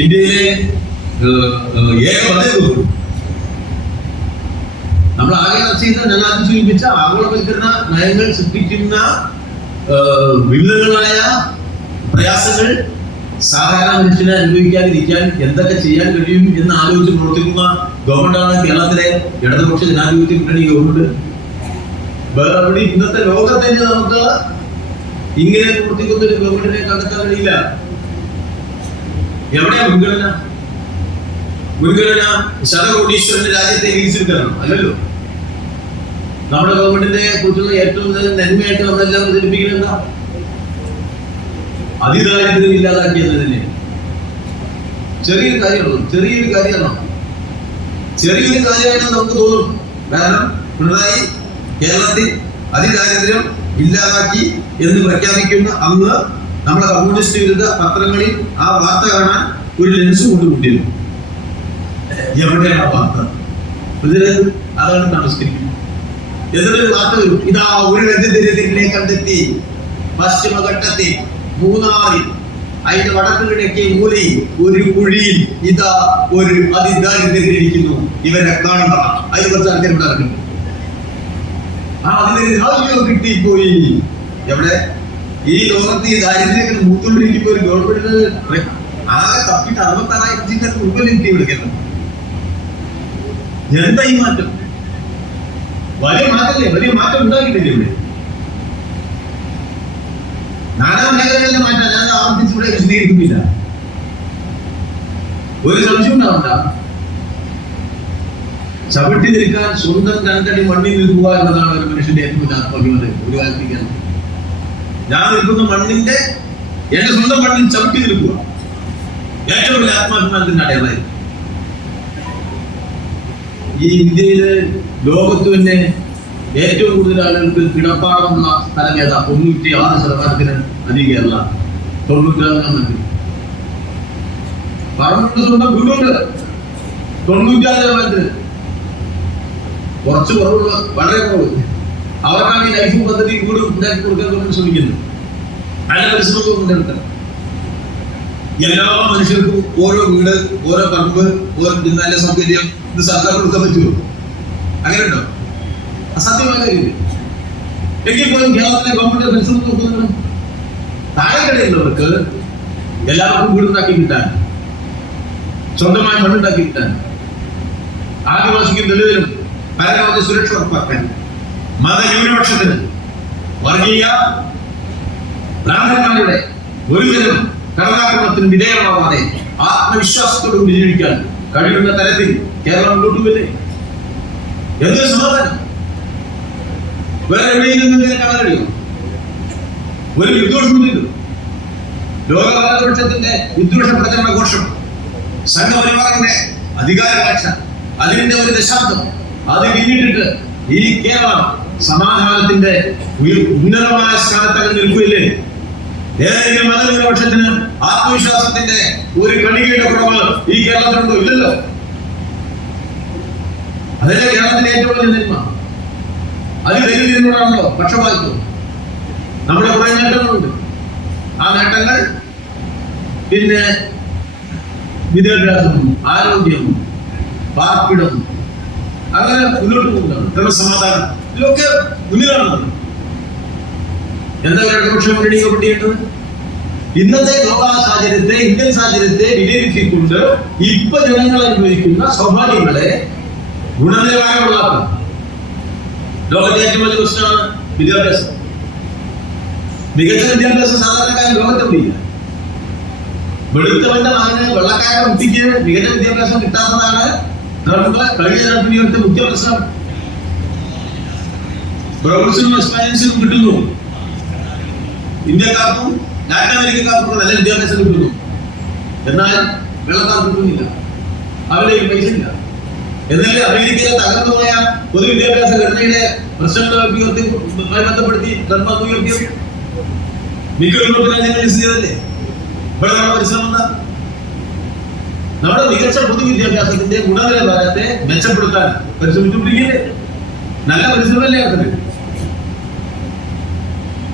ഇന്ത്യയിലെ ഏക മതേതൃത്വം നമ്മൾ ആകെ ചെയ്ത ഞാൻ ആദ്യം സൂചിപ്പിച്ച ആഗോളവൽക്കരണ നയങ്ങൾ സൃഷ്ടിക്കുന്ന വിവിധങ്ങളായ പ്രയാസങ്ങൾ സാധാരണ മനുഷ്യനെ അനുഭവിക്കാതിരിക്കാൻ എന്തൊക്കെ ചെയ്യാൻ കഴിയും എന്ന് ആലോചിച്ച് പ്രവർത്തിക്കുന്ന ഗവൺമെന്റാണ് കേരളത്തിലെ ഇടതുപക്ഷ ജനാധിപത്യ മുന്നണി ഗവൺമെന്റ്. വേറെ ഇന്നത്തെ ലോകത്ത് നമുക്ക് ഇങ്ങനെ പ്രവർത്തിക്കുന്ന ഒരു ഗവൺമെന്റിനെ കണ്ടെത്താൻ കഴിയില്ല. എവിടെയാ മുൻഗണന? മുൻഗണന ശതകോടീശ്വരന്റെ രാജ്യത്തെ വികസിപ്പിക്കണം അല്ലല്ലോ? നമ്മുടെ ഗവൺമെന്റിനെ കുറിച്ചുള്ള ഏറ്റവും നന്മയായിട്ട് നമ്മളെല്ലാം പ്രചരിപ്പിക്കുന്നത് അതിദാരിദ്ര്യം ഇല്ലാതാക്കിയത് തന്നെ. ചെറിയൊരു കാര്യമാണ് ചെറിയൊരു കാര്യമാണ്. ചെറിയൊരു കാര്യമായിട്ട് നമുക്ക് തോന്നും. കാരണം പിണറായി കേരളത്തിൽ അതിദാരിദ്ര്യം ഇല്ലാതാക്കി എന്ന് പ്രഖ്യാപിക്കുന്ന അന്ന് നമ്മുടെ കമ്മ്യൂണിസ്റ്റ് വിരുദ്ധ പത്രങ്ങളിൽ ആ വാർത്ത കാണാൻ ഒരു ലെൻസ് കൊണ്ട് എവിടെയാണ് ആ വാർത്ത? ഇതിൽ അതാണ് നമസ്കരിക്കുന്നത് എന്നിട്ട് വാർത്ത വരും. ഇതാ ഒരു വ്യക്തിനെ കണ്ടെത്തി. പശ്ചിമഘട്ടത്തിൽ മൂന്നാറിൽ അതിന്റെ വടക്ക് മൂലയിൽ ഒരു കുഴിയിൽ ഇതാ ഒരു അതിദാരിദ്ര്യരിക്കുന്നു ഇവരെ കാണുക അതിനെ കുറച്ച് ആൾക്കാർ ഇവിടെ ആ അയ്യോ കിട്ടിപ്പോയി. എവിടെ? ഈ ലോകത്ത് ഈ ദാരിദ്ര്യം മൂത്തുകൊണ്ടിരിക്കുമ്പോൾ ഒരു ഗവൺമെന്റ് ആകെ തപ്പിട്ട് അറുപത്തി ആറായിരം ജില്ലക്ക് മുമ്പിൽ എനിക്ക് വിളിക്കുന്നു എന്താ ഈ മാറ്റം. വലിയ മാറ്റല്ലേ വലിയ മാറ്റം ഉണ്ടാക്കിട്ടില്ല ഇവിടെ? നാലാം മേഖലകളിലെ മാറ്റം ഞാൻ ആവർത്തിച്ച് ഇവിടെ വിശദീകരിക്കുന്നില്ല. ഒരു സംശയം ഉണ്ടാവണ്ട. ചവിട്ടി നിൽക്കാൻ സ്വന്തം രണ്ടടി മണ്ണിൽ നിൽക്കുക എന്നതാണ് ഒരു മനുഷ്യന്റെ ഏറ്റവും ആത്മകത ഒരു കാലത്തേക്ക് ഞാൻ നിൽക്കുന്ന മണ്ണിന്റെ എന്റെ സ്വന്തം മണ്ണിൽ ചവിട്ടി നിൽക്കുക ഏറ്റവും വലിയ ആത്മാഭിമാനത്തിന്റെ അടയാളായി ഈ ഇന്ത്യയിലെ ലോകത്ത് തന്നെ ഏറ്റവും കൂടുതൽ ആളുകൾക്ക് കിടപ്പാടമുള്ള സ്ഥലം ഏതാ? തൊണ്ണൂറ്റി ആറ് ശതമാനത്തിന് അധികം കേരള. തൊണ്ണൂറ്റാറ് മന്ത്രി പറമ്പുണ്ട് സ്വന്തം വീടുണ്ട്. തൊണ്ണൂറ്റാറ് ശതമാനത്തിന്. കുറച്ച് കുറവുള്ള വളരെ കുറവ്. അവർക്കാണ് ഈ ലൈഫ് പദ്ധതി വീട് ഉണ്ടാക്കി കൊടുക്കാൻ ശ്രമിക്കുന്നത്. അതിന്റെ പരിശ്രമം എല്ലാ മനുഷ്യർക്കും ഓരോ വീട് ഓരോ പമ്പ് ഓരോ നല്ല സൗകര്യം ഇത് സർക്കാർ കൊടുക്കാൻ പറ്റുമോ? അങ്ങനെ ഉണ്ടോ അസാധ്യമായ എങ്കിൽ പോലും കേരളത്തിലെ ഗവൺമെന്റ് പരിശ്രമം നോക്കുന്നുണ്ട്? താഴെക്കടയുള്ളവർക്ക് എല്ലാവർക്കും വീടുണ്ടാക്കി കിട്ടാൻ സ്വന്തമായി മണ്ണുണ്ടാക്കി കിട്ടാൻ ആദിവാസിക്കും ദളിതരും പരമാവധി സുരക്ഷ ഉറപ്പാക്കാൻ മതന്യൂനപക്ഷത്തിന് വർഗീയ ഭ്രാന്തന്മാരുടെ ഒരുതരം കടലാക്രമണത്തിന് വിധേയമാവാതെ ആത്മവിശ്വാസത്തോടുകൂടി ജീവിക്കാൻ കഴിയുന്ന തരത്തിൽ കേരളം മുന്നോട്ട് പോയില്ലേ? എന്തൊരു സമാധാനം? വേറെ എവിടെയും കാണാൻ കഴിയും ഒരു വിദ്വേഷമില്ലല്ലോ ലോക വിദ്വേഷ പ്രചരണ ഘോഷം സംഘപരിവാറിന്റെ അധികാര കാഴ്ച അതിന്റെ ഒരു ദശാബ്ദം അത് പിന്നിട്ടിട്ട് ഈ കേരളം സമാധാനത്തിന്റെ ഉന്നതമായ സ്ഥാനത്തകം നിൽക്കുകയില്ലേ? ഏതെങ്കിലും മതന്യൂനപക്ഷത്തിന് ആത്മവിശ്വാസത്തിന്റെ ഒരു കണികയുടെ കുറവ് ഈ കേരളത്തിലുണ്ടോ? ഇല്ലല്ലോ. അതല്ലേ കേരളത്തിലെ ഏറ്റവും വലിയ നന്മ. അത് ദരിദ്രനോടാണല്ലോ പക്ഷപാതിത്വം. നമ്മുടെ കുറെ നേട്ടങ്ങളുണ്ട്. ആ നേട്ടങ്ങൾ പിന്നെ വിദ്യാഭ്യാസം ആരോഗ്യം പാർപ്പിടം അങ്ങനെ മുന്നോട്ട് പോകുന്നതാണ്. ക്രമസമാധാനം. ഇതിലൊക്കെ മുന്നിലാണ്. എന്താ ഇടതുപക്ഷം മുന്നണി കമ്മിറ്റിയുണ്ട് ഇന്നത്തെ ലോക സാഹചര്യത്തെ ഇന്ത്യൻ സാഹചര്യത്തെ വിലയിരുത്തിക്കൊണ്ട് ഇപ്പൊ ജനങ്ങൾ അനുഭവിക്കുന്ന സൗഭാഗ്യങ്ങളെ ഗുണനിലവാരമുള്ളതാക്കും ലോകത്തെ ഏറ്റവും വലിയ പ്രശ്നമാണ് വിദ്യാഭ്യാസം. മികച്ച വിദ്യാഭ്യാസം സാധാരണക്കാരൻ ലോകത്തെവിടെയില്ല വെളുത്തവന്റെ മകന് വെള്ളക്കാരുടെ കുട്ടിക്ക് മികച്ച വിദ്യാഭ്യാസം കിട്ടാത്തതാണ് നമ്മുടെ കഴിഞ്ഞ തെരഞ്ഞെടുപ്പിന്റെ മുഖ്യ പ്രശ്നം ബ്രൗൺസിനും എക്സ്പീരിയൻസും കിട്ടുന്നു. ഇന്ത്യക്കാർക്കും ലാറ്റിൻ അമേരിക്കക്കാർക്കും നല്ല വിദ്യാഭ്യാസം കിട്ടുന്നു? എന്നാൽ വെള്ളക്കാർക്ക് കിട്ടുന്നില്ല. അവരുടെ പൈസ ഇല്ല. എന്നാൽ അമേരിക്കയിലെ തകർന്നു പോയ പൊതുവിദ്യാഭ്യാസ ഘടനയുടെ പ്രശ്നങ്ങളെ ബന്ധപ്പെടുത്തി ഇവിടെ നമ്മുടെ മികച്ച പൊതുവിദ്യാഭ്യാസത്തിന്റെ ഗുണനിലവാരത്തെ മെച്ചപ്പെടുത്താൻ പരിശ്രമിച്ചുകൊണ്ടിരിക്കുകയല്ലേ? നല്ല പരിശ്രമമല്ലേ നടത്തുന്നത്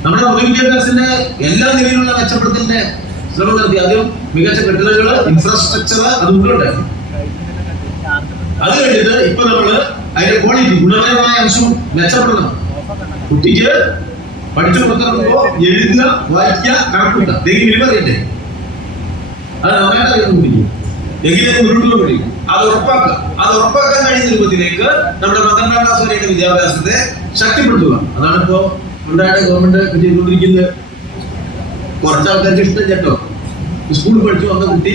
നമ്മുടെ പൊതുവിദ്യാഭ്യാസത്തിന്റെ എല്ലാ നിലയിലുള്ള മെച്ചപ്പെടുത്തലിന്റെ ശ്രമം നടത്തി ആദ്യം മികച്ച കെട്ടിടങ്ങൾ ഇൻഫ്രാസ്ട്രക്ചർ അത് മുന്നോട്ടാക്കി അത് കഴിഞ്ഞിട്ട് ഇപ്പൊ നമ്മൾ അതിന്റെ ക്വാളിറ്റി ഗുണപരമായ അംശം മെച്ചപ്പെടണം കുട്ടിക്ക് പഠിച്ചു പുറത്തിറങ്ങുമ്പോ എഴുതുക വായിക്കുക കണക്കുണ്ട ഇനി പറയണ്ടേ അത് നന്നായിട്ട് അറിയുന്ന കുട്ടിക്ക്. എങ്കിലേ മുന്നോട്ട് കഴിയും അത് ഉറപ്പാക്കുക. അത് ഉറപ്പാക്കാൻ കഴിയുന്ന രൂപത്തിലേക്ക് നമ്മുടെ പന്ത്രണ്ടാം ക്ലാസ് വരെയുള്ള വിദ്യാഭ്യാസത്തെ ശക്തിപ്പെടുത്തുക. അതാണ് ഇപ്പോ ഉണ്ടായ ഗവൺമെന്റ് ചെയ്തുകൊണ്ടിരിക്കുന്നത്? കുറച്ച് ആൾക്കാർക്ക് ഇഷ്ടം കേട്ടോ. സ്കൂളിൽ പഠിച്ചു വന്ന കുട്ടി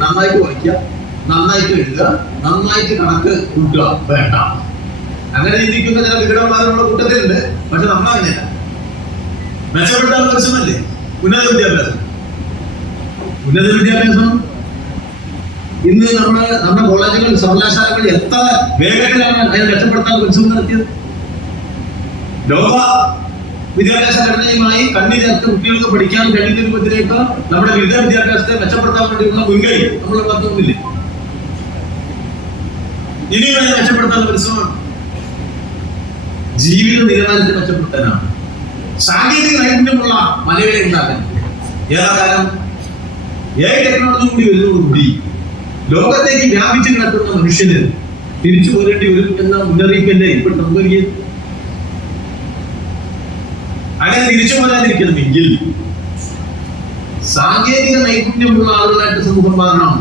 നന്നായിട്ട് വായിക്കുക നന്നായിട്ട് എഴുതുക നന്നായിട്ട് കണക്ക് കൂട്ടുക. വേണ്ട. അങ്ങനെ ചിന്തിക്കുന്ന ചില വിഘടന്മാരുള്ള കൂട്ടത്തിലുണ്ട് പക്ഷെ നമ്മളങ്ങനെയല്ല. മെച്ചപ്പെട്ട പ്രശ്നമല്ലേ ഉന്നത വിദ്യാഭ്യാസം. ഉന്നത വിദ്യാഭ്യാസം? ഇന്ന് നമ്മുടെ നമ്മുടെ കോളേജുകൾ സർവകലാശാലകൾ എത്ര വേഗത്തിലാണ് അതിനെ മെച്ചപ്പെടുത്താൻ പരിശ്രമം നടത്തിയത്? ലോക വിദ്യാഭ്യാസ ഘടനയുമായി കണ്ണി ചേർത്ത് കുട്ടികൾക്ക് പഠിക്കാൻ കഴിയുന്ന രൂപത്തിലേക്ക് നമ്മുടെ ബിരുദ വിദ്യാഭ്യാസത്തെ മെച്ചപ്പെടുത്താൻ വേണ്ടിയുള്ള മുൻകൈ നമ്മൾ നടത്തുന്നില്ലേ ഇനിയും അതിനെ മെച്ചപ്പെടുത്താൻ പരിശ്രമമാണ് ജീവിത നിലവാരത്തെ മെച്ചപ്പെടുത്താനാണ്. സാങ്കേതിക നൈപുണ്യമുള്ള മലയാളി ഉണ്ടാക്കാൻ ഏതാകാലം ഏ ടെക്നോളജി കൂടി വരുന്നതോടുകൂടി ലോകത്തേക്ക് വ്യാപിച്ചു കിടക്കുന്ന മനുഷ്യന് തിരിച്ചു പോരേണ്ടി വരും എന്ന മുന്നറിയിപ്പല്ലേ ഇപ്പോൾ നമുക്ക് അങ്ങനെ തിരിച്ചു പോരാതിരിക്കണമെങ്കിൽ സാങ്കേതിക നൈപുണ്യമുള്ള ആളുകളായിട്ട് സമൂഹം മാറണം.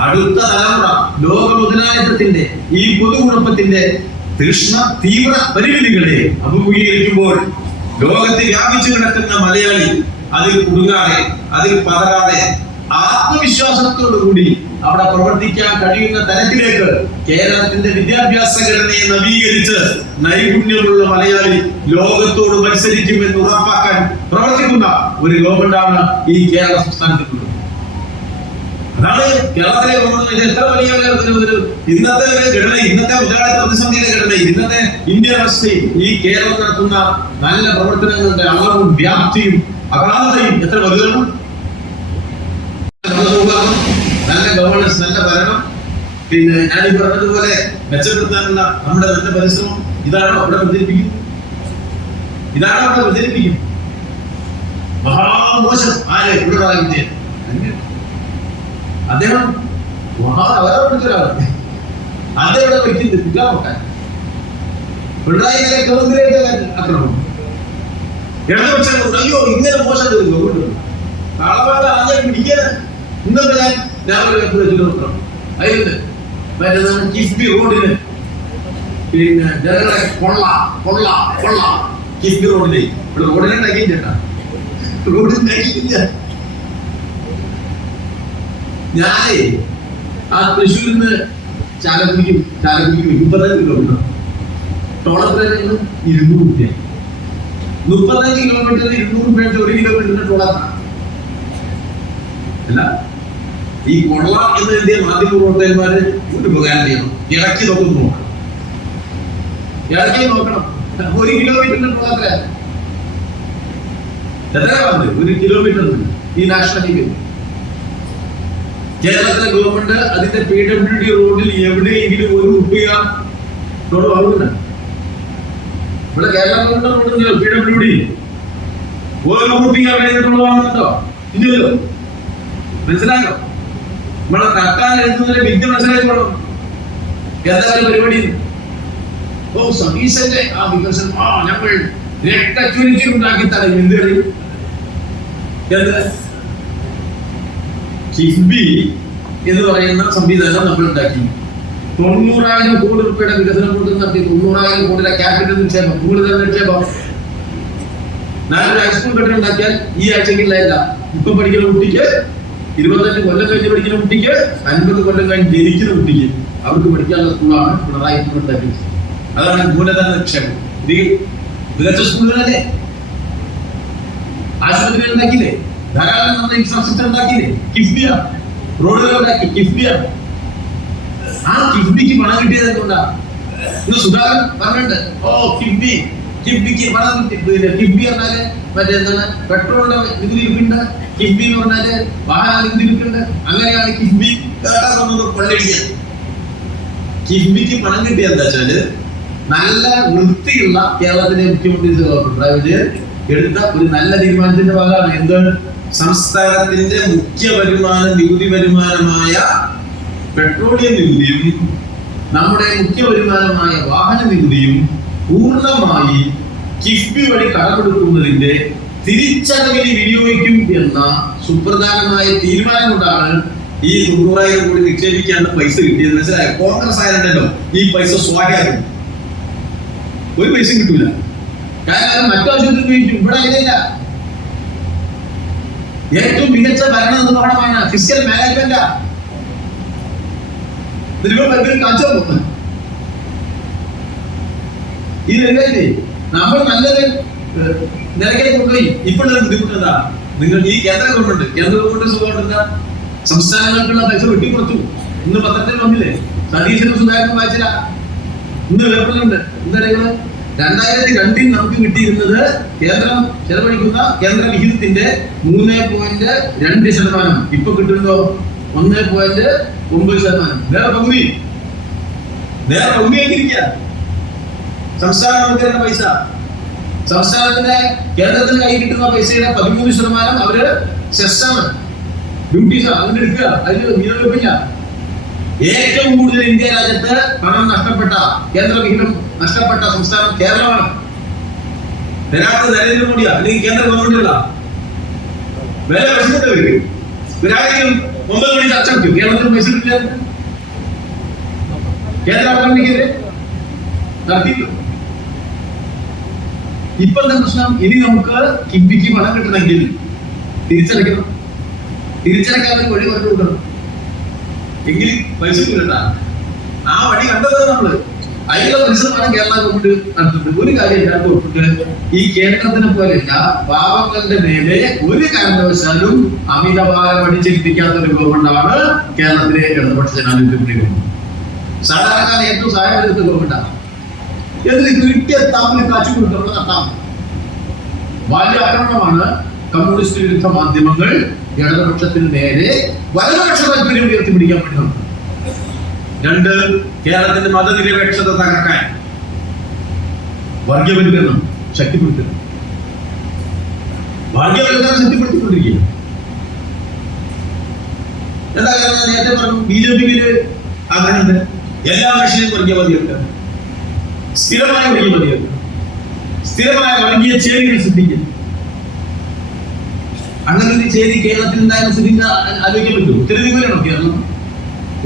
അടുത്ത തലമുറ ലോക മുതലാളിത്തത്തിന്റെ ഈ പൊതുകുഴപ്പത്തിന്റെ തൃഷ്ണ തീവ്ര പരിമിതികളെ അഭിമുഖീകരിക്കുമ്പോൾ ലോകത്തെ വ്യാപിച്ചു കിടക്കുന്ന മലയാളി അതിൽ കുടുങ്ങാതെ അതിൽ പതറാതെ ആത്മവിശ്വാസത്തോടുകൂടി അവിടെ പ്രവർത്തിക്കാൻ കഴിയുന്ന തരത്തിലേക്ക് കേരളത്തിന്റെ വിദ്യാഭ്യാസ ഘടനയെ നവീകരിച്ച് നൈപുണ്യമുള്ള മലയാളി ലോകത്തോട് മത്സരിക്കുമെന്ന് ഉറപ്പാക്കാൻ പ്രവർത്തിക്കുന്ന ഒരു ഗവൺമെന്റാണ് ഈ കേരള സംസ്ഥാനത്തിനുള്ളത് അതാണ് കേരളത്തിലെ ഗവൺമെന്റ് എത്ര വലിയ ഒരു ഇന്നത്തെ ഒരു ഘടന ഇന്നത്തെ മുതലാളിത്ത പ്രതിസന്ധിയുടെ ഘടന ഇന്നത്തെ ഇന്ത്യ അവസ്ഥയും ഈ കേരളം നടത്തുന്ന നല്ല പ്രവർത്തനങ്ങളുടെ അളവും വ്യാപ്തിയും അഗാധതയും എത്ര വലുതാണ്? നല്ല സൗഹാർദ്ദം, നല്ല ഗവർണൻസ് നല്ല ഭരണം. പിന്നെ ഞാൻ ഈ പറഞ്ഞതുപോലെ മെച്ചപ്പെടുത്താനുള്ള നമ്മുടെ നല്ല പരിശ്രമം ഇതാണോ അവിടെ പ്രചരിപ്പിക്കും ഇതാണോ അവിടെ പ്രചരിപ്പിക്കും മഹാമോശം ആര് ഇവിടെ പറയുന്നത്. അദ്ദേഹം മഹാ അവരൊരാളാണ് അദ്ദേഹം വയ്ക്കുന്നത് കുറ്റാമക്കാൻ പിണറായി വിജയൻ ഗവൺമെന്റിലേക്ക് ആക്രമണം? ഇടതുപക്ഷങ്ങൾ അയ്യോ ഇങ്ങനെ മോശം കളവാട് ആദ്യം പിടിക്കാൻ ഇന്നത്തെ ഞാൻ രാവിലെ കത്ത് വെച്ചിട്ട് നോക്കണം അതിന് മറ്റേ കിഫ്ബി റോഡിന് പിന്നെ ജനങ്ങളെ കൊള്ള കൊള്ള കൊള്ള. കിഫ്ബി റോഡിന് ഇവിടെ റോഡിനെ ചേട്ടാ റോഡിൽ ഉണ്ടാക്കിയില്ല. ഞാനേ ആ തൃശ്ശൂരിൽ നിന്ന് ചാലക്കുടിക്കും ചാലക്കുടിക്കും മുപ്പത്തഞ്ച് കിലോമീറ്റർ. ടോളത്തിന് ഇരുന്നൂറ് രൂപ മുപ്പത്തഞ്ച് കിലോമീറ്റർ ഇരുന്നൂറ് രൂപ ഒരു കിലോമീറ്ററിന്റെ ടോളത്താണ് അല്ല ഈ കൊള്ള എന്ന് എഴുതിയ മാധ്യമ പ്രവർത്തകന്മാര് ഒരു ഉപകാരം ചെയ്യണം. ഇറക്കി നോക്കും നോക്കണം ഇടയ്ക്ക് നോക്കണം. ഒരു കിലോമീറ്ററിന്റെ ടോളത്ര എത്ര? പറഞ്ഞത് ഒരു കിലോമീറ്ററിന് ഈ നാഷണൽ ഹൈവേ. കേരളത്തിലെ ഗവൺമെന്റ് അതിന്റെ പി ഡബ്ല്യു ഡി റോഡിൽ എവിടെയെങ്കിലും ഒരു റുപ്യ റോഡ് വാങ്ങുന്നുണ്ട് ഇവിടെ Kerala government P W D ഒരു റുപ്യ റോഡ് വാങ്ങുന്നുണ്ടോ ഇല്ലല്ലോ. മനസ്സിലായോ? നമ്മളെ തട്ടാൻ എഴുതുന്നതിന്റെ വിദ്യ മനസ്സിലാക്കിക്കോളും എന്തായാലും പരിപാടി? ഓ സതീശന്റെ ആ വികസനം. ആ ഞങ്ങൾ രക്തചുരുക്കി ഉണ്ടാക്കി തരാം എന്ത്? കഴിയും എന്ന് പറയുന്ന സംവിധാനം നമ്മൾ ഉണ്ടാക്കി തൊണ്ണൂറായിരം കോടി രൂപയുടെ വികസനം കൊണ്ട് നടത്തി. തൊണ്ണൂറായിരം കോടിയുടെ ക്യാപിറ്റൽ നിക്ഷേപം. കൂടുതൽ നിക്ഷേപം? ഞാനൊരു ഹൈസ്കൂൾ കെട്ടിടം ഉണ്ടാക്കിയാൽ ഈ ആഴ്ചയ്ക്കില്ല ഇപ്പൊ പഠിക്കുന്ന കുട്ടിക്ക് ഇരുപത്തഞ്ച് കൊല്ലം കഴിഞ്ഞ് പഠിക്കുന്ന കുട്ടിക്ക് അൻപത് കൊല്ലം കഴിഞ്ഞ് ജനിക്കുന്ന കുട്ടിക്ക് അവർക്ക് പഠിക്കാനുള്ള സ്കൂളാണ് പിണറായി അതാണ് മൂലധന നിക്ഷേപം ഇത് മികച്ച സ്കൂളുകളല്ലേ? ആശുപത്രികൾ ഉണ്ടാക്കിയില്ലേ? ധാരാളം നമ്മുടെ ഇൻഫ്രാസ്ട്രക്ചർ കിഫ്ബിയ. റോഡുകൾ ഉണ്ടാക്കി. കിഫ്ബിയ. ആ കിഫ്ബിക്ക് പണം കിട്ടിയത് എന്തുകൊണ്ടാ? ഇന്ന് സുധാകരൻ പറഞ്ഞിട്ടുണ്ട്. ഓ കിഫ്ബി. കിഫ്ബിക്ക് പണം കിട്ടി. കിഫ്ബി പറഞ്ഞാൽ മറ്റേ എന്താണ്? പെട്രോളിന്റെ നികുതി കിഫ്ബി എന്ന് പറഞ്ഞാൽ വാഹന അങ്ങനെയാണ് കിഫ്ബി കേട്ടാ വന്നത് കൊള്ളടിക്കാൻ കിഫ്ബിക്ക് പണം കിട്ടിയ എന്താ വെച്ചാൽ നല്ല വൃത്തിയുള്ള കേരളത്തിലെ മുഖ്യമന്ത്രി പിണറായി വിജയൻ എടുത്ത ഒരു നല്ല തീരുമാനത്തിന്റെ ഭാഗമാണ്. എന്ത് സംസ്ഥാനത്തിന്റെ മുഖ്യ വരുമാനം നികുതി വരുമാനമായ പെട്രോളിയം നികുതിയും നമ്മുടെ മുഖ്യ വരുമാനമായ വാഹന നികുതിയും പൂർണമായി കിഫ്ബി വഴി കടമെടുക്കുന്നതിന്റെ തിരിച്ചടവിന് വിനിയോഗിക്കും എന്ന സുപ്രധാനമായ തീരുമാനം കൊണ്ടാണ് ഈ തൊണ്ണൂറായിരം കോടി നിക്ഷേപിക്കാനുള്ള പൈസ കിട്ടിയത് മനസ്സിലായ? കോൺഗ്രസ് ആയിരുന്നല്ലോ. ഈ പൈസ സ്വാഗതം ഒരു പൈസ കിട്ടൂല. കാരണം മറ്റാവശ്യത്തിന് ഇവിടെ ഇതില്ല ഏറ്റവും മികച്ച ഭരണ നിർവഹണമാണ് ഫിസിക്കൽ മാനേജ്മെന്റാ ഈ രംഗത്തെ നമ്മൾ നല്ലത് നിലയ്ക്ക് കൊണ്ടുപോയി ഇപ്പോഴുള്ള ബുദ്ധിമുട്ട് എന്താ നിങ്ങൾ ഈ കേന്ദ്ര ഗവൺമെന്റ് കേന്ദ്ര ഗവൺമെന്റ് സുഖമായിട്ട് എന്താ? സംസ്ഥാനങ്ങൾക്കുള്ള പൈസ വെട്ടിക്കൊടുത്തു. ഇന്ന് പത്രത്തിൽ വന്നില്ലേ? സതീശനും സുധാകരനും വായിച്ചില്ല. ഇന്ന് പേപ്പറിലുണ്ട് എന്താ രണ്ടായിരത്തി രണ്ടിൽ നമുക്ക് കിട്ടിയിരുന്നത് കേന്ദ്രം ചെലവഴിക്കുന്ന കേന്ദ്ര വിഹിതത്തിന്റെ മൂന്ന് പോയിന്റ് രണ്ട് ശതമാനം. ഇപ്പൊ കിട്ടുന്നുണ്ടോ ഒന്ന് പോയിന്റ് ഒമ്പത് ശതമാനം. വേറെ പകുതി. വേറെ പകുതി സംസ്ഥാനം നമുക്ക് പൈസ. സംസ്ഥാനത്തിന്റെ കേന്ദ്രത്തിന് കൈ കിട്ടുന്ന പൈസയുടെ പതിമൂന്ന് ശതമാനം അവർ സെസ്സാണ് ഡ്യൂട്ടീസ് അതിന് എടുക്കുക. അതിന് വിനിയോഗിക്കില്ല ഏറ്റവും കൂടുതൽ ഇന്ത്യ രാജ്യത്ത് പണം നഷ്ടപ്പെട്ട കേന്ദ്ര വിഹിതം നഷ്ടപ്പെട്ട സംസ്ഥാനം കേരളമാണ്. തരാത്ത നരേന്ദ്രമോദിയാ അല്ലെങ്കിൽ കേന്ദ്ര ഗവൺമെന്റുകളാ വില വിഷമിട്ടവര് ഇവരാരെങ്കിലും ഒമ്പത് മണി ചർച്ച വെക്കും. കേരളത്തിൽ പൈസ കിട്ടില്ല. കേന്ദ്ര ഗവൺമെന്റിനെതിരെ നടത്തിയിട്ടു. ഇപ്പൊ എന്താ പ്രശ്നം? ഇനി നമുക്ക് കിബിക്ക് പണം കിട്ടണമെങ്കിൽ തിരിച്ചടയ്ക്കണം. തിരിച്ചടയ്ക്കാതെ വഴി പറഞ്ഞു കൊടുക്കണം. എങ്കിൽ പൈസ കിട്ടണ്ട. ആ വഴി കണ്ടത് നമ്മൾ. അതിനുള്ള പരിശ്രമമാണ് കേരള ഗവൺമെന്റ് നടത്തുന്നത് ഒരു കാര്യം എല്ലാവർക്കും ഒപ്പിട്ട് ഈ കേരളത്തിനെ പോലെയല്ല പാവങ്ങളുടെ മേലെ ഒരു കാരണവശാലും അമിതഭാരം അടിച്ചേൽപ്പിക്കാത്ത ഒരു ഗവൺമെന്റാണ് കേരളത്തിലെ ഇടതുപക്ഷ ജനാധിപത്യ സാധാരണക്കാരെ ഏറ്റവും സഹായം എടുത്ത ഗവൺമെന്റാണ്. എന്നിട്ട് കിട്ടിയ താപ്പിന് കാച്ചു കൊടുക്കുന്നത് നട്ടാം വലിയ ആക്രമണമാണ് കമ്മ്യൂണിസ്റ്റ് വിരുദ്ധ മാധ്യമങ്ങൾ ഇടതുപക്ഷത്തിന് നേരെ വലതുപക്ഷ താല്പര്യം ഉയർത്തിപ്പിടിക്കാൻ വേണ്ടി നടത്തുന്നത്. രണ്ട് കേരളത്തിന്റെ മതനിരപേക്ഷത തകർക്കാൻ. വർഗീയവൽക്കരണം ശക്തിപ്പെടുത്തുന്നു വർഗീയവൽക്കരണം ശക്തിപ്പെടുത്തിക്കൊണ്ടിരിക്കുക എന്താ കാരണം? നേരത്തെ പറഞ്ഞു ബി ജെ പിക്ക് ആഗ്രഹമുണ്ട്. എല്ലാ മനുഷ്യരും വർഗീയവാദികൾക്ക് സ്ഥിരമായ വർഗീയവാദികൾക്ക് സ്ഥിരമായ വർഗീയ ചേരികൾ സൃഷ്ടിക്കുന്നു അങ്ങനെ ചേരി കേരളത്തിൽ ഉണ്ടായിരുന്ന സ്ഥിതി ആലോചിക്കാൻ പറ്റും ഉത്തരേന്ത്യയിലാണോ കേരളം?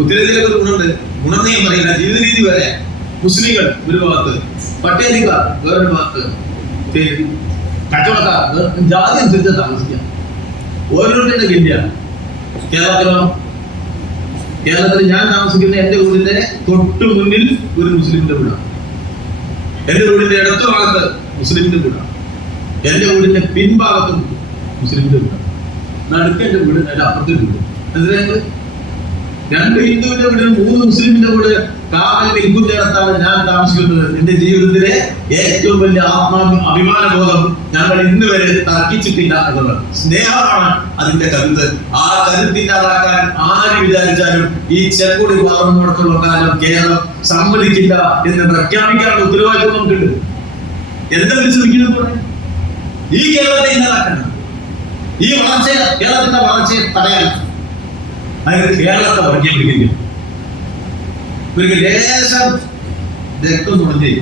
ഉത്തരേന്ത്യയിലൊക്കെ ഗുണമുണ്ട്. ഗുണം ഞാൻ പറയില്ല ജീവിത രീതി വരെ മുസ്ലിങ്ങൾ ഒരു ഭാഗത്ത് പട്ടേലിക്കാർ വേറൊരു ഭാഗത്ത് കച്ചവടക്കാർ. ജാതി അനുസരിച്ച് താമസിക്കാം ഓരോരുത്തരുടെ ഗന്യ കേരളത്തിലോ? കേരളത്തിൽ ഞാൻ താമസിക്കുന്ന എന്റെ ഊരിന്റെ തൊട്ടു മുന്നിൽ ഒരു മുസ്ലിമിന്റെ വീടാണ്. എന്റെ വീടിന്റെ ഇടത്ത ഭാഗത്ത് മുസ്ലിമിന്റെ വീടാണ്. എന്റെ വീടിന്റെ പിൻഭാഗത്തും മുസ്ലിമിന്റെ വീടാണ്. നടുക്ക് എന്റെ വീട് അതിന്റെ അപ്പുറത്തെ വീട്. എന്നിട്ട് രണ്ട് ഹിന്ദുവിന്റെ കൂടെ മൂന്ന് മുസ്ലിമിന്റെ കൂടെ കാവൽ നിൽക്കുന്നിടത്താണ് ഞാൻ താമസിക്കുന്നത് എന്റെ ജീവിതത്തിലെ ഏറ്റവും വലിയ ആത്മാ അഭിമാന ബോധം ഞങ്ങൾ ഇന്ന് വരെ തർക്കിച്ചിട്ടില്ല എന്നുള്ളത്. സ്നേഹമാണ് അതിന്റെ കരുത്ത്. ആ കരുത്തില്ലാതാക്കാൻ ആര് വിചാരിച്ചാലും ഈ ചെറുകുടി പാർന്നുകൊടുത്തുള്ള കാലം കേരളം സമ്മതിക്കില്ല എന്ന് പ്രഖ്യാപിക്കാനുള്ള ഉത്തരവാദിത്വം നമുക്കുണ്ട്. എന്താ ശ്രമിക്കുന്നത് ഈ കേരളത്തെ ഇല്ലാതാക്കണം. ഈ വളർച്ച കേരളത്തിന്റെ വളർച്ചയെ തടയാൻ അതിന് കേരളത്തെ വർഗീകരിക്കുന്നു ഇവർക്ക് ലേശം രക്തം തുടങ്ങി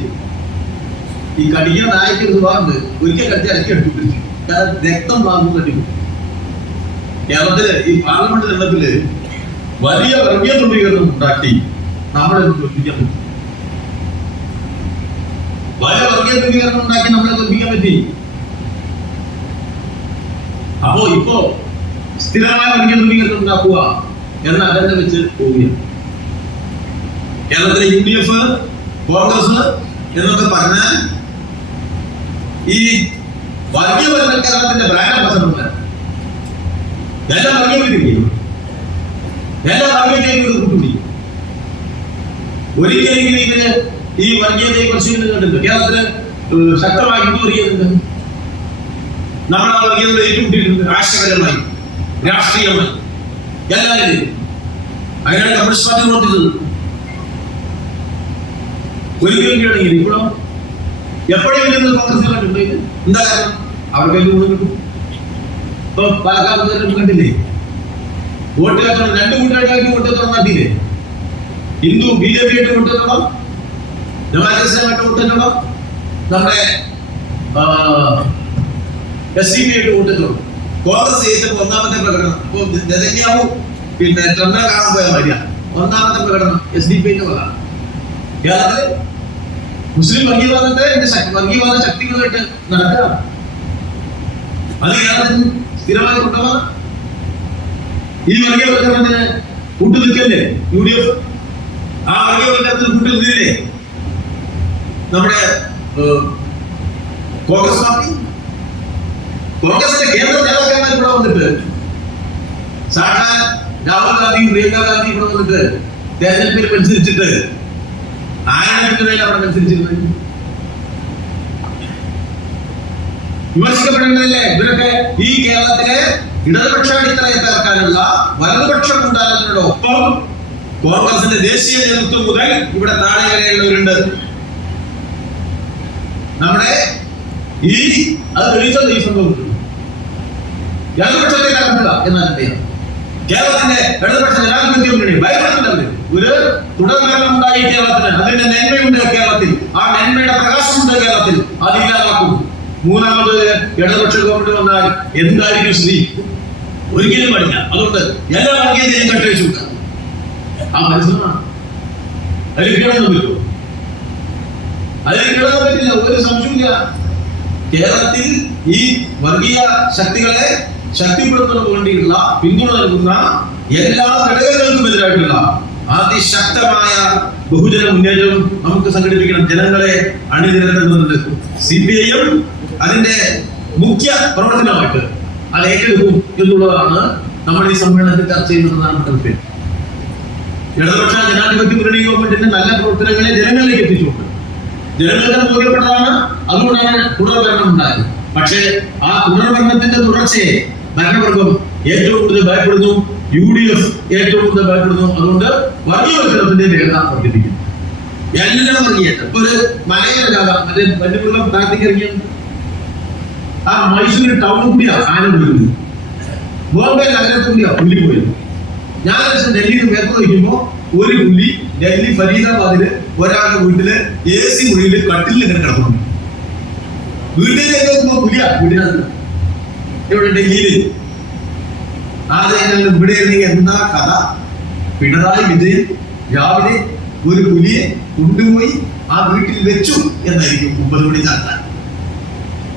ഈ കടിക്കുന്ന നായ്ക്ക് ഒരു ഒരിക്കൽ കടിച്ച് ഇറക്കി കാരണം രക്തം കടിക്കും കേരളത്തിൽ ഈ പാർലമെന്റ് രംഗത്തിൽ വലിയ വർഗീയ ധ്രുവീകരണം ഉണ്ടാക്കി നമ്മളെ തോൽപ്പിക്കാൻ പറ്റും. വലിയ വർഗീയ ധ്രുവീകരണം ഉണ്ടാക്കി നമ്മളെ തോൽപ്പിക്കാൻ പറ്റി. അപ്പോ ഇപ്പോ സ്ഥിരമായ വർഗീയ ധ്രുവീകരണം ഉണ്ടാക്കുക. എന്ന അജണ്ട വെച്ച് പോവുകയാണ്. കേരളത്തിലെ യു ഡി എഫ് കോൺഗ്രസ് എന്നൊക്കെ പറഞ്ഞാൽ ഈ വർഗീയവൽക്കരണത്തിന്റെ ബ്രാൻഡ് കൂട്ടി ഒരിക്കലെങ്കിലും ഇവർ ഈ വർഗീയതയെ കുറിച്ച് കണ്ടിട്ടുണ്ട് കേരളത്തിൽ ശക്തമായി ഹിന്ദു വർഗീയതയുണ്ട്. നമ്മൾ ആ വർഗീയത ഏറ്റുമുട്ടിയിട്ടുണ്ട്. രാഷ്ട്രീയപരമായി. രാഷ്ട്രീയമായി. എല്ലാവരും അങ്ങനെയാണ് കമ്മ്യൂണിസ്റ്റ് പാർട്ടി ഒരിക്കലും ഇപ്പോഴും എപ്പോഴെങ്കിലും കോൺഗ്രസ് എന്താ കാരണം? അവർക്ക് ഗുണം കിട്ടും? ഇപ്പൊ പാലക്കാട് കണ്ടില്ലേ? വോട്ട് രണ്ട് കൂട്ടുകാരായിട്ട് വോട്ട് നടത്തിയില്ലേ ഹിന്ദു ബി ജെ പി ആയിട്ട് വോട്ട് കച്ചവടം ജമാഅത്ത് ഇസ്ലാമായിട്ട് വോട്ട് കച്ചവടം നമ്മുടെ എസ് സി ആയിട്ട് വോട്ട് കോൺഗ്രസ് ജയിച്ചപ്പോ ഒന്നാമത്തെ പ്രകടനം. ഇപ്പൊ നെതന്യാവു പിന്നെ ട്രംപിനെ കാണാൻ പോയ മര്യ ഒന്നാമത്തെ പ്രകടനം എസ് ഡി പി കേരളത്തിൽ മുസ്ലിം വർഗീയവാദത്തെ വർഗീയവാദ ശക്തികളായിട്ട് നടക്കുക. അത് കേരളത്തിൽ സ്ഥിരമായി കൊണ്ടുപോകാം. ഈ വർഗീയവൽക്കരണത്തിന് കൂട്ടുനിൽക്കല്ലേ? U D F? ആ വർഗീയവൽക്കരണത്തിന് കൂട്ടുനിന്നില്ലേ നമ്മുടെ കോൺഗ്രസ് പാർട്ടി? കോൺഗ്രസിന്റെ കേന്ദ്ര നേതാക്കന്മാർ ഇവിടെ വന്നിട്ട് സാക്ഷാൽ രാഹുൽ ഗാന്ധിയും പ്രിയങ്ക ഗാന്ധിയും ഇവിടെ വന്നിട്ട് തെരഞ്ഞെടുപ്പിൽ മത്സരിച്ചിട്ട് പിന്നിലാണ് അവിടെ മത്സരിച്ചിരുന്നത്? വിമർശിക്കപ്പെടേണ്ടതല്ലേ? ഇവരൊക്കെ ഈ കേരളത്തിലെ ഇടതുപക്ഷ അടിത്തറയെ തകർക്കാനുള്ള വലതുപക്ഷ കൂട്ടായ്മയോടൊപ്പം കോൺഗ്രസിന്റെ ദേശീയ നേതൃത്വം മുതൽ ഇവിടെ താഴെ വരെയുള്ളവരുണ്ട് നമ്മുടെ ഈ അത് തെളിയിച്ചത് ഈ ഇടതുപക്ഷത്തെ തകർക്കുക എന്നാണ് അദ്ദേഹം കേരളത്തിന്റെ ഇടതുപക്ഷ ജനാധിപത്യ മുന്നണി ഭയപ്പെടുന്നുണ്ട് ഒരു തുടർഭരണം ഉണ്ടായി കേരളത്തിന്. അതിന്റെ നന്മയുണ്ട് കേരളത്തിൽ. ആ നന്മയുടെ പ്രകാശമുണ്ട് കേരളത്തിൽ. അതില്ലാതാക്കും മൂന്നാമത് ഇടതുപക്ഷ ഗവൺമെന്റ് വന്നാൽ എന്തായിരിക്കും സ്ഥിതി? ഒരിക്കലും പാടില്ല അതുകൊണ്ട് എല്ലാ വർഗീയതയും കട്ടഴിച്ചു വിട്ട ആ മനസ്സിലാണ് അതിൽ കിടന്നു പറ്റുമോ? അതിൽ കിടന്നു പറ്റില്ല. ഒരു സംശയമില്ല കേരളത്തിൽ ഈ വർഗീയ ശക്തികളെ ശക്തിപ്പെടുത്തുന്നതിന് വേണ്ടിയുള്ള പിന്തുണ നൽകുന്ന എല്ലാ ഘടകങ്ങൾക്കും എതിരായിട്ടുള്ള അതിശക്തമായ ബഹുജന മുന്നേറ്റം നമുക്ക് സംഘടിപ്പിക്കണം. ജനങ്ങളെ അണിനിരത്തുന്നുണ്ട് സി പി ഐ എം അതിന്റെ മുഖ്യ പ്രവർത്തനമായിട്ട് അത് ഏറ്റെടുക്കും എന്നുള്ളതാണ് നമ്മൾ ഈ സമ്മേളനത്തിൽ ചർച്ച ചെയ്യുന്നതാണ് താല്പര്യം ഇടതുപക്ഷ ജനാധിപത്യ മുന്നണി ഗവൺമെന്റിന്റെ നല്ല പ്രവർത്തനങ്ങളെ ജനങ്ങളിലേക്ക് എത്തിച്ചുകൊണ്ട് ജനങ്ങളുടെ ബോധ്യപ്പെട്ടതാണ്. അതുകൊണ്ടാണ് തുടർഭരണം ഉണ്ടായത്. പക്ഷേ ആ തുടർഭരണത്തിന്റെ തുടർച്ചയെ ഭരണവർഗം ഏറ്റവും കൂടുതൽ ഭയപ്പെടുന്നു യു ഡി എഫ് ഏറ്റവും കൂടുതൽ ഭയപ്പെടുന്നു. അതുകൊണ്ട് വർഗീയവൽക്കരണത്തിന്റെ വേഗത വർദ്ധിപ്പിക്കുന്നു. എല്ലാം വർഗീയത. ഇപ്പൊ ഒരു മലയാള മറ്റേ വന്യമൃഗം പ്രാർത്ഥിക്ക് ആ മൈസൂർ ടൗൺ കൂടിയാ ആന പോയിരുന്നത് ബോംബെ നഗരത്തിൽ കൂടിയാ പുലി പോയത്. ഞാൻ ഡൽഹിയിൽ പേപ്പർ വയ്ക്കുമ്പോ ഒരു പുലി ഡൽഹി ഫരീദാബാദിൽ ഒരാളുടെ വീട്ടിൽ എ സി മുറിയിൽ കട്ടിലിൽ ഇങ്ങനെ കിടക്കുന്നു. വീട്ടിലേക്ക് പുലിയാ വീട്ടിനകത്ത്. ഇവിടെ ഡൽഹിയിൽ ആദ്യം ഇവിടെ ഇരുന്നെങ്കിൽ എന്താ കഥ? പിണറായി വിജയൻ രാവിലെ ഒരു പുലിയെ കൊണ്ടുപോയി ആ വീട്ടിൽ വെച്ചു എന്നായിരിക്കും മുപ്പത് മണി ചർച്ച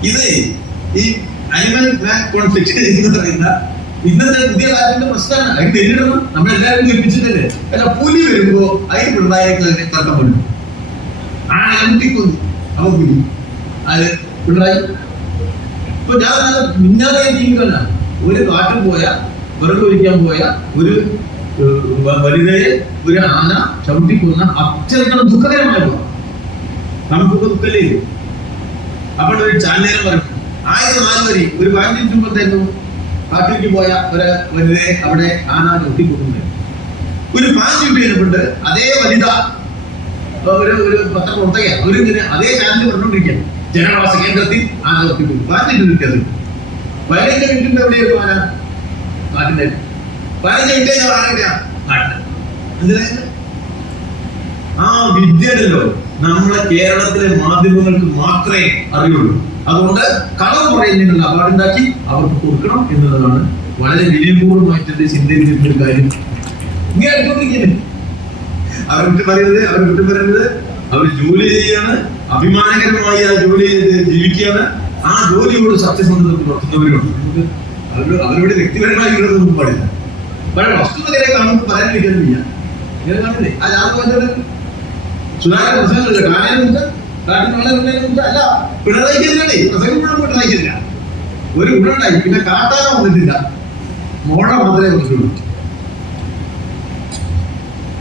ഇത് ഈ അനിമൽ മാൻ കോൺഫ്ലിക്ട് എന്ന് പറയുന്ന ഇന്നത്തെ പുതിയ കാലത്തിന്റെ പ്രശ്നമാണ് അത് നേരിടണം നമ്മളെല്ലാവരും ഏൽപ്പിച്ചിട്ടല്ലേ അല്ല പുലി വരുമ്പോ അതിന് പിണറായി തർക്കം വന്നു. ആ അന്തിക്കൊന്നു അവ പുലി. അത് പിണറായി. ഇപ്പൊ ഞാൻ മിന്നാതെ ജീവിതമല്ല ഒരു കാട്ടിൽ പോയ വിറക് ഒഴിക്കാൻ പോയ ഒരു വലുതയെ ഒരു ആന ചവിട്ടിക്കൊന്ന അത്യന്തം ദുഃഖകരമായിരുന്നു നമുക്കൊക്കെ ദുഃഖല്ലേ? അപ്പോൾ ഒരു ചാനലേരം പറഞ്ഞു ആയിരത്തി നാല് വരി ഒരു പതിനഞ്ച് മുമ്പത്തേക്കും കാട്ടിലേക്ക് പോയ ഒരു വനിതയെ അവിടെ ആന ചവിട്ടിക്കൊന്നത് ഒരു പാഞ്ച് കഴിഞ്ഞിട്ടുണ്ട് അതേ വനിത ഒരു ഒരു ഒരു പത്രപ്രവർത്തക അവരിങ്ങനെ അതേ ചാനൽ പറഞ്ഞുകൊണ്ടിരിക്കുകയാണ്. ജനവാസ കേന്ദ്രത്തിൽ ആന ചവിട്ടിക്കൊണ്ടു പാഞ്ച് മിനിറ്റ് അത് പതിനഞ്ച് മിനിറ്റിന്റെ ആന നാട്ടിന്റെ പതിനഞ്ച് മിനിറ്റ് കഴിഞ്ഞാൽ ആന കാട്ടിൽ ആ വിദ്യയുണ്ടല്ലോ നമ്മളെ കേരളത്തിലെ മാധ്യമങ്ങൾക്ക് മാത്രമേ അറിയുള്ളൂ. അതുകൊണ്ട് കളർ പറയുന്നതിനുള്ള അവാർഡുണ്ടാക്കി അവർക്ക് കൊടുക്കണം എന്നുള്ളതാണ് വളരെ വിനയപൂർവമായിട്ട് ചിന്തയിൽ നിൽക്കുന്ന ഒരു കാര്യം. ഇങ്ങനെ അവർ വിട്ടു പറയുന്നത് അവർ വിട്ടു പറയുന്നത് അവർ ജോലി ചെയ്യാണ്. അഭിമാനകരമായി ആ ജോലി ജീവിക്കുകയാണ്. ആ ജോലിയോട് സത്യസന്ധത പുലർത്തുന്നവരുണ്ട്. നമുക്ക് അവർ അവരുടെ വ്യക്തിപരമായി ഇതൊന്നും പാടില്ല. പക്ഷേ വസ്തുതകളെ കാണുമ്പോൾ പറയാനിരിക്കുന്നില്ല കാണില്ലേ ആ ഒരു ഗുണമുണ്ടായി. പിന്നെ കാട്ടാന വന്നിട്ടില്ല. മോഴ മാത്രമേ വന്നിട്ടുള്ളൂ.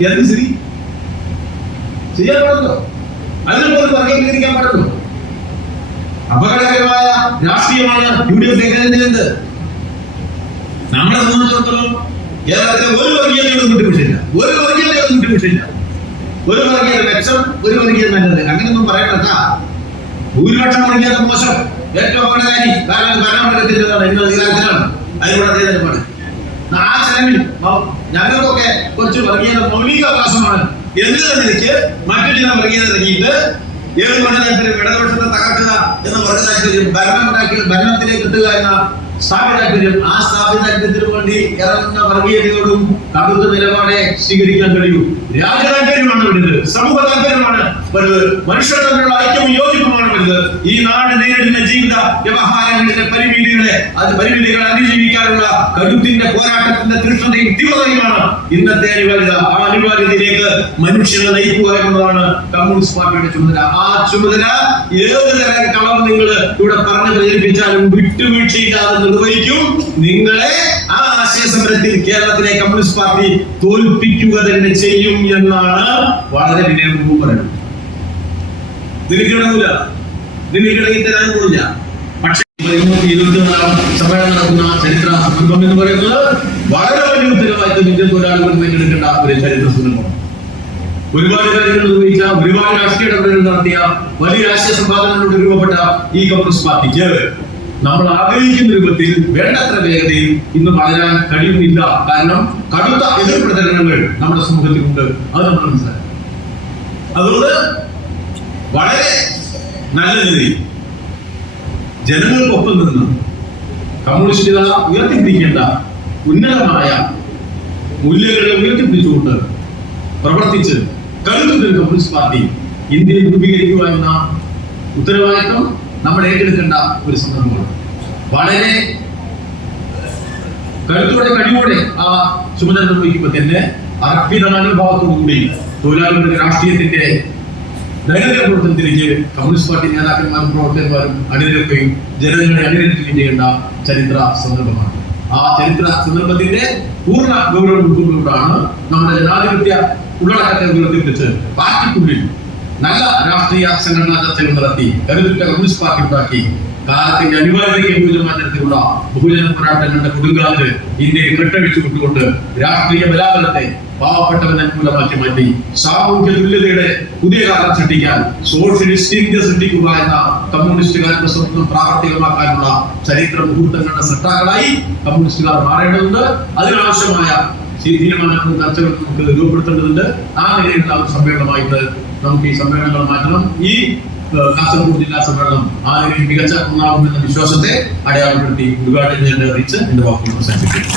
എന്ത് ശരി? ചെയ്യാൻ അതിനെ പോലും പാടുള്ളൂ അപകടകരമായ രാഷ്ട്രീയമാണ് യു ഡി എഫ് എന്ത് നമ്മളെ സംബന്ധിച്ചിടത്തോളം കേരളത്തിലെ ഒരു വർഗീയതയോടും വിട്ടുവിട്ടില്ല ഒരു വർഗീയതയോടും വിട്ടുവിട്ടില്ല ഒരു വർഗീയത മെച്ചം ഒരു വർഗീയത നല്ലത്. അങ്ങനെയൊന്നും പറയണ്ട ഭൂരിപക്ഷം വർഗീയത മോശം. ഏറ്റവും അപകടകാരി കാരണം ഭരണമണ്ഡലത്തിന്റെതാണ് എന്റെ അധികാരത്തിലാണ്. അതിലൂടെ അതേ നിലപാട് ആ ചെലവിൽ ഞങ്ങൾക്കൊക്കെ കുറച്ച് വർഗീയത മൗലിക അവകാശമാണ് എന്നുള്ള നിലയ്ക്ക് മറ്റു ചില വർഗീയത ഇറങ്ങിയിട്ട് ഏത് മണ്ഡലത്തിലും ഇടതുപക്ഷത്തെ തകർക്കുക എന്ന പറഞ്ഞ ഭരണം ഉണ്ടാക്കി ഭരണത്തിലേക്ക് എന്ന സ്ഥാപിത ആ സ്ഥാപിത വേണ്ടി ഇറങ്ങുന്ന വർഗീയതയോടും കടുത്ത നിലപാടെ സ്വീകരിക്കാൻ കഴിയൂ. രാജ്യ താല്പര്യമാണ് വലുത് സമൂഹ താല്പര്യമാണ് വലുത് മനുഷ്യർ തമ്മിലുള്ള ഐക്യവും യോജിപ്പുമാണ് വലുത് ഈ നാട് നേരിടുന്ന ജീവിത വ്യവഹാരങ്ങളുടെ പരിമിതികളെ അത് പരിമിതികളെ അതിജീവിക്കാനുള്ള കടുത്തിന്റെ പോരാട്ടത്തിന്റെ തീഷ്ണതയും തീവ്രതയുമാണ് ഇന്നത്തെ അനിവാര്യത. ആ അനിവാര്യതയിലേക്ക് മനുഷ്യനെ നയിക്കുക എന്നതാണ് കമ്മ്യൂണിസ്റ്റ് പാർട്ടിയുടെ ചുമതല. ആ ചുമതല ഏത് തരം കളർ നിങ്ങൾ ഇവിടെ പറഞ്ഞു പ്രചരിപ്പിച്ചാലും വിട്ടുവീഴ്ചയില്ലാതെ നിർവഹിക്കും. നിങ്ങളെ ആശയ സമരത്തിൽ കേരളത്തിലെ കമ്മ്യൂണിസ്റ്റ് പാർട്ടി തോൽപ്പിക്കുക തന്നെ ചെയ്യും എന്നാണ് വളരെ വിനയപൂർവം പറയുന്നത്. നടക്കുന്ന ചരിത്ര വളരെ ഒരു ഒരുപാട് ഒരുപാട് രാഷ്ട്രീയ ഇടപെടലുകൾ നടത്തിയ വലിയ രാഷ്ട്രീയ സമ്പാദനങ്ങളോട് രൂപപ്പെട്ട ഈ കമ്മ്യൂണിസ്റ്റ് പാർട്ടിക്ക് നമ്മൾ ആഗ്രഹിക്കുന്ന രൂപത്തിൽ വേണ്ടത്ര വേഗതയിൽ ഇന്ന് വളരാൻ കഴിയുന്നില്ല. കാരണം കടുത്ത എതിർ പ്രചരണങ്ങൾ നമ്മുടെ സമൂഹത്തിലുണ്ട്. അത് നമ്മൾ മനസ്സിലാക്കി അതുകൊണ്ട് വളരെ നല്ല രീതിയിൽ ജനങ്ങൾക്കൊപ്പം നിന്ന് കമ്മ്യൂണിസ്റ്റുകൾ ഉയർത്തിപ്പിടിക്കേണ്ട ഉന്നതമായ മൂല്യങ്ങളെ ഉയർത്തിപ്പിടിച്ചുകൊണ്ട് പ്രവർത്തിച്ച് കരുത്തുന്ന കമ്മ്യൂണിസ്റ്റ് പാർട്ടി ഇന്ത്യയിൽ രൂപീകരിക്കുക എന്ന ഉത്തരവാദിത്വം നമ്മൾ ഏറ്റെടുക്കേണ്ട ഒരു സന്ദർഭമാണ്. വളരെ കരുത്തോടെ കഴിവോടെ ആ ചുമതല നിർവഹിക്കുമ്പോൾ തന്നെ അർപ്പിത മനോഭാവത്തോടുകൂടി തൊഴിലാളികളുടെ രാഷ്ട്രീയത്തിന്റെ ദൈനംദിന പ്രവർത്തനത്തിലേക്ക് കമ്മ്യൂണിസ്റ്റ് പാർട്ടി നേതാക്കന്മാരും പ്രവർത്തകന്മാരും അണിനിരക്കുകയും ജനങ്ങളെ അണിനിരക്കുകയും ചെയ്യേണ്ട ചരിത്ര സന്ദർഭമാണ്. ആ ചരിത്ര സന്ദർഭത്തിന്റെ പൂർണ ഗൗരവം ഉൾക്കൊണ്ടുകൊണ്ടാണ് നമ്മുടെ ജനാധിപത്യ ഉള്ളടക്കത്തെ ഉയർത്തിപ്പിടിച്ച് പാർട്ടിക്കുള്ളിൽ നല്ല രാഷ്ട്രീയ സംഘടനാ ചർച്ചകൾ നടത്തി കരുത്തുറ്റ കമ്മ്യൂണിസ്റ്റ് പാർട്ടി ഉണ്ടാക്കി കാലത്തിന്റെ അനിവാര്യതയ്ക്ക് അനുയോജ്യമായ തരത്തിലുള്ള ബഹുജന പോരാട്ടങ്ങളുടെ കൊടുങ്കാറ്റ് ഇന്ത്യയെ കെട്ടഴിച്ചു വിട്ടുകൊണ്ട് രാഷ്ട്രീയ ബലാബലത്തെ പാവപ്പെട്ടവനെ അനുകൂലമാക്കി മാറ്റി സാമൂഹ്യ തുല്യതയുടെ പുതിയ കാലം സൃഷ്ടിക്കാൻ സോഷ്യലിസ്റ്റ് ഇന്ത്യ സൃഷ്ടിക്കുക എന്ന കമ്മ്യൂണിസ്റ്റുകാരുടെ സ്വപ്നം പ്രാവർത്തികമാക്കാനുള്ള ചരിത്ര മുഹൂർത്തങ്ങളുടെ സട്ടാക്കളായി കമ്മ്യൂണിസ്റ്റുകാർ മാറേണ്ടതുണ്ട്. അതിനാവശ്യമായ തീരുമാനങ്ങളും ചർച്ചകളും നമുക്ക് രൂപപ്പെടുത്തേണ്ടതുണ്ട്. ആ നിലയിലുള്ള സമ്മേളനമായിട്ട് നമുക്ക് ഈ സമ്മേളനങ്ങൾ മാറ്റണം. ഈ കാസർഗോഡ് ജില്ലാ സമ്മേളനം ആ നിലയിൽ മികച്ച ഒന്നാകുമെന്ന വിശ്വാസത്തെ അടയാളപ്പെടുത്തി ഉദ്ഘാടനം ചെയ്യേണ്ടത് അറിയിച്ച് എന്റെ വാക്കുകൾ അവസാനിപ്പിക്കുന്നു